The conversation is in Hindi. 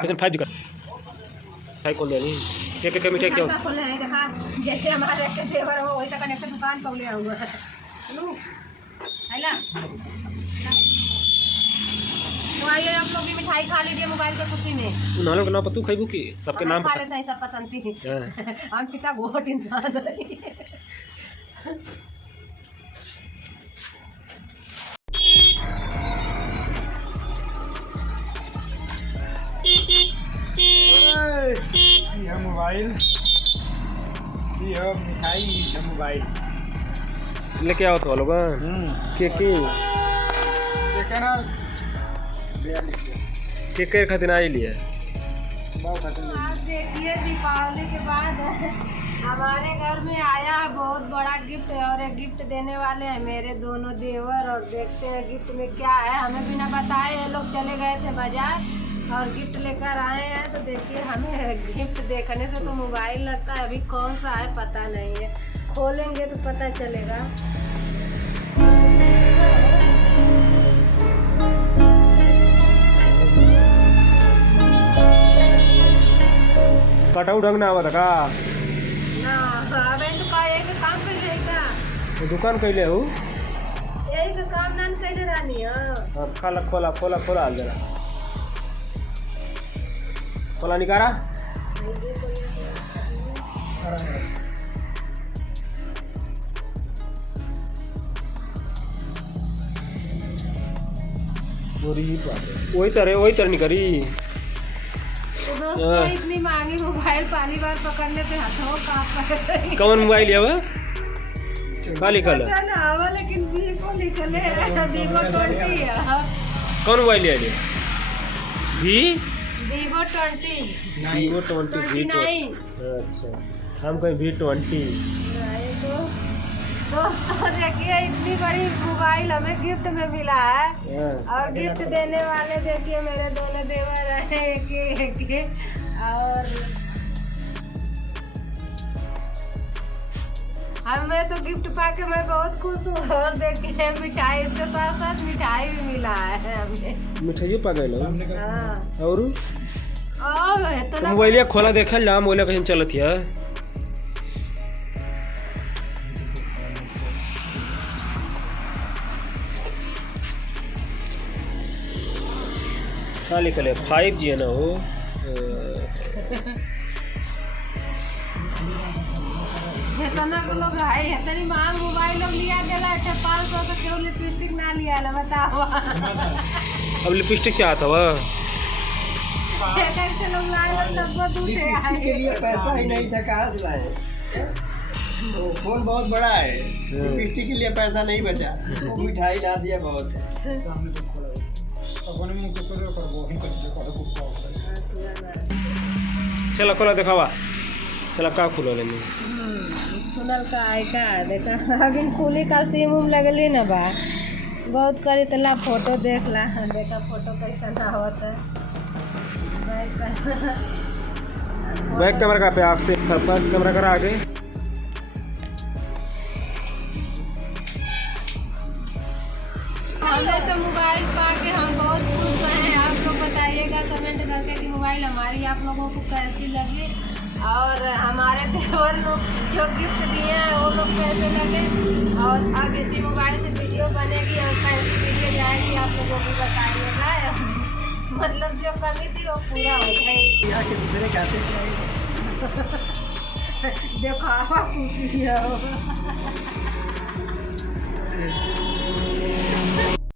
किचन 5 दुकान 5 खोल दिया नहीं क्या मिठाई क्या खोले हैं देखा जैसे हमारे एक देवर हो वही तक एक दुकान खोले हुआ है लो आइला तो आइए आप लोग भी मिठाई खा लीजिए मोबाइल के खुशी में उन्होंने का नाम पता खैबू की सबके नाम खा लेते हैं सब पसंद थी हम कितना गोट इंसान है यह मोबाइल यह मिठाई यह मोबाइल लेके आओ तो लोग के खातिर आई लिए आज देखिए दीपावली के बाद हमारे घर में आया है बहुत बड़ा गिफ्ट और एक गिफ्ट देने वाले हैं मेरे दोनों देवर और देखते हैं गिफ्ट में क्या है हमें बिना बताए ये लोग चले गए थे बाजार और गिफ्ट लेकर आए हैं तो देखिए हमें गिफ्ट देखने से तो मोबाइल लगता है अभी कौन सा है पता नहीं है खोलेंगे तो पता चलेगा। कटाऊ ढंग ना आवा था का ना अबे तो का एक काम कर लेगा दुकान कैले हो एक काम नान कैले रानी है खाला खोला खोला खोला हाल जरा खोला निकारा वही तरह नहीं करी तो दोस्तों इतनी महंगी मोबाइल पहली बार पकड़ने पे हाथों कांप कौन मोबाइल है वह काली कलर हवा लेकिन वीवो निकले वीवो 20 है कौन मोबाइल है ये भी वीवो 20 वीवो 20 V20 अच्छा हम कहीं V20 तो दोस्तों देखिए इतनी बड़ी मोबाइल हमें गिफ्ट में मिला है और गिफ्ट देने वाले देखिए मेरे दोनों देवर हैं एक और हमें तो गिफ्ट पाके मैं बहुत खुश हूँ और देखिए मिठाई इसके साथ साथ मिठाई भी मिला है हमें मिठाइयों पा गए और तो मोबाइलिया खोला देखा ला मोबाइल कहीं चलत है क्या लिखल है 5G है ना वो इतना लोग है इतनी महंग मोबाइल लोग लिया देला 500 का क्यों लिपस्टिक ना लिया ला बताओ अब लिपस्टिक चाहता वह कैसे लोग लाए सबको दूसरे के लिए पैसा ही नहीं था कहाँ से लाए वो फोन बहुत बड़ा है लिपस्टिक के लिए पैसा नहीं बचा वो मिठाई ला दिया बहुत चला खोला दिखावा चला का खुलो लेने सुनल का आई का देखा अभी खुली का सिम उम लगली ना बा बहुत करी तला फोटो देख ला देखा फोटो कैसा ना होता बैक कैमरा का पे आपसे कैमरा करा आगे हमें तो मोबाइल पा के हम बहुत खुश हैं आप लोग बताइएगा कमेंट करके कि मोबाइल हमारी आप लोगों को कैसी लगी और हमारे देवर लोग जो गिफ्ट दिए हैं वो लोग कैसे लगे और अब इसी मोबाइल से वीडियो बनेगी और कैसी वीडियो जाएगी आप लोगों को बताइएगा मतलब जो कमी थी वो पूरा हो गई दूसरे खाते देखो खुशी है